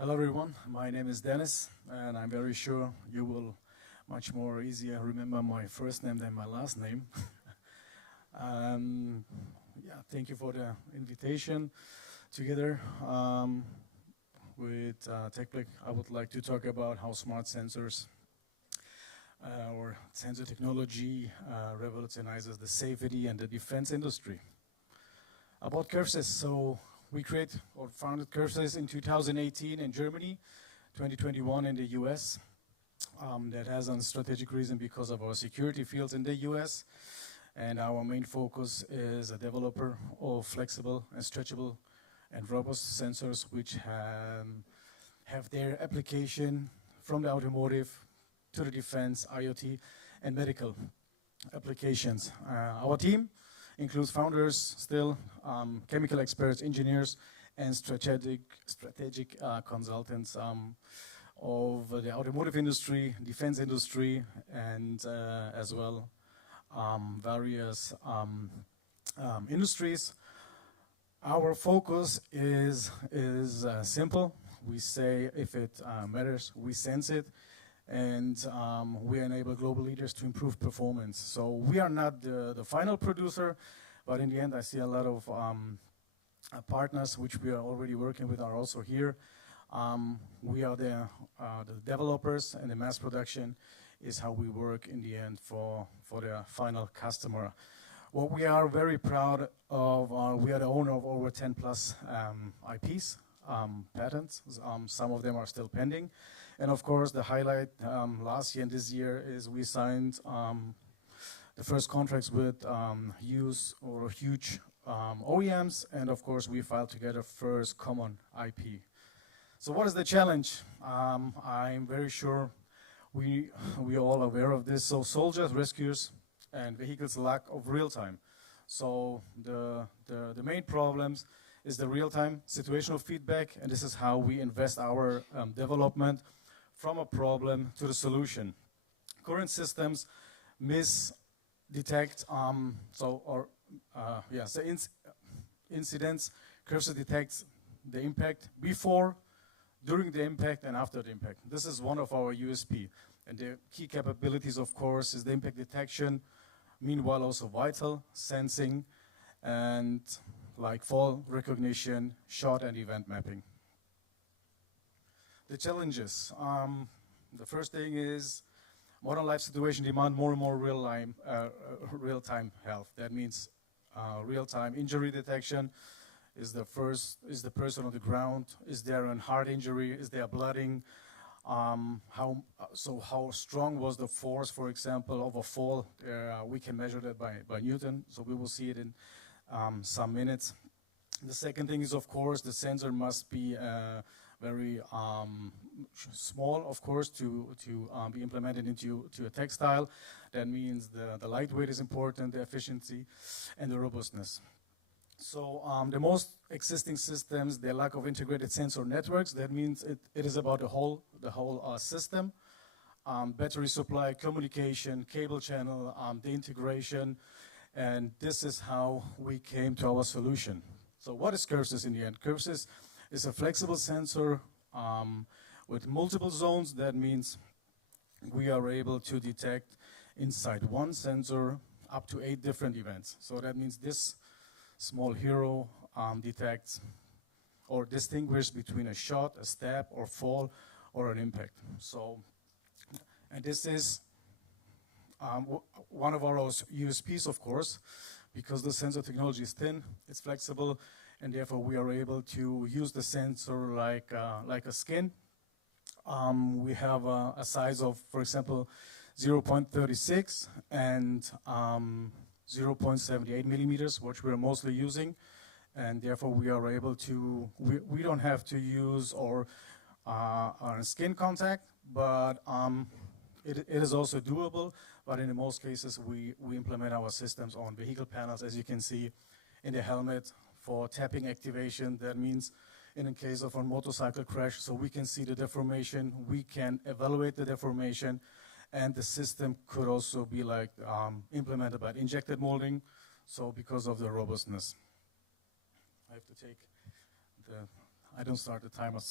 Hello everyone, my name is Denis, and I'm very sure you will much more easier remember my first name than my last name. Thank you for the invitation. Together with TechBlick, I would like to talk about how smart sensors or sensor technology revolutionizes the safety and the defense industry. About CurveSYS, so we founded CurveSYS in 2018 in Germany, 2021 in the US. That has a strategic reason because of our security fields in the US. And our main focus is a developer of flexible and stretchable and robust sensors which have their application from the automotive to the defense, IoT, and medical applications. Our team includes founders, still chemical experts, engineers, and strategic consultants of the automotive industry, defense industry, and as well various industries. Our focus is simple. We say if it matters, we sense it, and we enable global leaders to improve performance. So we are not the final producer, but in the end I see a lot of partners which we are already working with are also here. We are the developers, and the mass production is how we work in the end for the final customer. What we are very proud of, we are the owner of over 10 plus IPs, patents. Some of them are still pending. And of course, the highlight last year and this year is we signed the first contracts with huge OEMs, and of course, we filed together first common IP. So what is the challenge? I'm very sure we are all aware of this. So soldiers, rescuers, and vehicles lack of real time. So the main problems is the real-time situational feedback, and this is how we invest our development from a problem to the solution. Current systems misdetect incidents. CurveSYS detects the impact before, during the impact, and after the impact. This is one of our USP. And the key capabilities, of course, is the impact detection, meanwhile also vital sensing, and like fall recognition, shot and event mapping. The challenges. The first thing is modern life situation demand more and more real-time health. That means real-time injury detection. Is the person on the ground? Is there a heart injury? Is there blooding? How strong was the force, for example, of a fall? We can measure that by Newton, so we will see it in some minutes. The second thing is, of course, the sensor must be very small, of course, to be implemented into a textile. That means the lightweight is important, the efficiency, and the robustness. So the most existing systems, the lack of integrated sensor networks. That means it is about the whole system. Battery supply, communication, cable channel, the integration, and this is how we came to our solution. So what is CurveSYS in the end? CurveSYS is a flexible sensor with multiple zones. That means we are able to detect inside one sensor up to 8 different events. So that means this small hero detects or distinguishes between a shot, a stab, or fall, or an impact. So, and this is one of our USPs, of course, because the sensor technology is thin, it's flexible, and therefore we are able to use the sensor like a skin. We have a size of, for example, 0.36 and 0.78 millimeters, which we're mostly using, and therefore we are able to, we don't have to use our skin contact, but it is also doable, but in most cases we implement our systems on vehicle panels, as you can see in the helmet for tapping activation. That means in a case of a motorcycle crash, so we can see the deformation, we can evaluate the deformation, and the system could also be like implemented by injected molding, so because of the robustness. I have to take I don't start the timer, sorry.